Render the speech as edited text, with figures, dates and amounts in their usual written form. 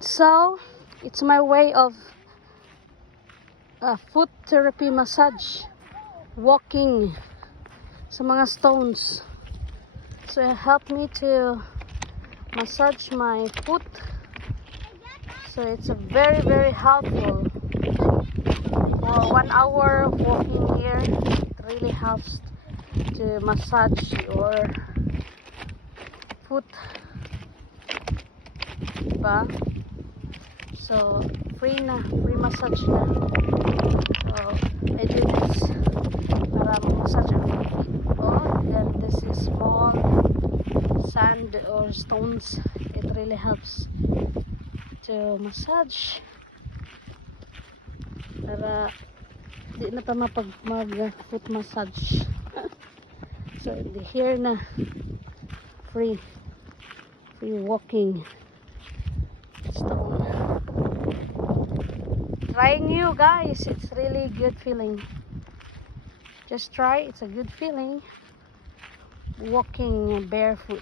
So it's my way of foot therapy massage, walking sa mga stones. So it helped me to massage my foot. So it's a very, very helpful. For 1 hour walking here, it really helps to massage your foot. Diba? So free massage na. So I do this para massage ang feet. Then this is small sand or stones. It really helps to massage para di na pa mag foot massage. So here na free walking stone. Try new guys, it's really good feeling. Just try, it's a good feeling walking barefoot.